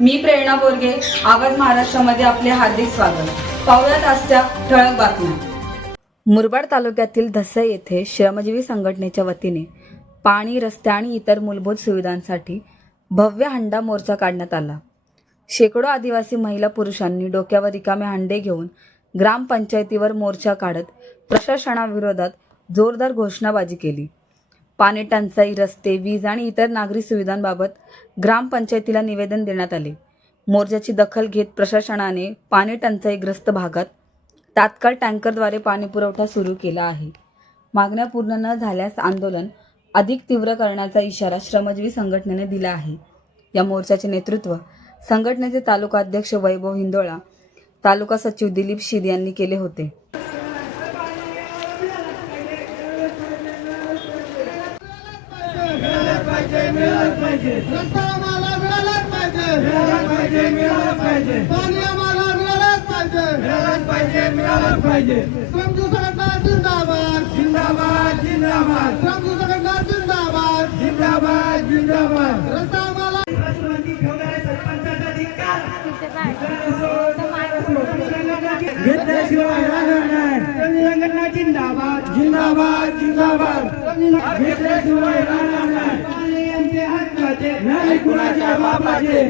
मी प्रेरणा बोरगे, आवाज महाराष्ट्रामध्ये आपले हार्दिक स्वागत। पाहुयात आजच्या ठळक बातम्या। मुरबाड तालुक्यातील धसई येथे श्रमजीवी संघटनेच्या वतीने पाणी, रस्ते आणि इतर मूलभूत सुविधांसाठी भव्य हंडा मोर्चा काढण्यात आला। शेकडो आदिवासी महिला पुरुषांनी डोक्यावर रिकामे हंडे घेऊन ग्रामपंचायतीवर मोर्चा काढत प्रशासनाविरोधात जोरदार घोषणाबाजी केली। पाणी टंचाई, रस्ते, वीज आणि इतर नागरी सुविधांबाबत ग्रामपंचायतीला निवेदन देण्यात आले। मोर्चाची दखल घेत प्रशासनाने पाणी टंचाईग्रस्त भागात तात्काळ टँकरद्वारे पाणी पुरवठा सुरू केला आहे। मागण्या पूर्ण न झाल्यास आंदोलन अधिक तीव्र करण्याचा इशारा श्रमजीवी संघटनेने दिला आहे। या मोर्चाचे नेतृत्व संघटनेचे तालुका अध्यक्ष वैभव हिंदोळा, तालुका सचिव दिलीप शीद यांनी केले होते। घेतल्याशिवाय राहणार नाही। संघटना जिंदाबाद जिंदाबाद जिंदाबाद। घेतल्याशिवाय राहणार नाही। पाणी यांचे हक्काचे, नाही कुणाच्या बापाचे।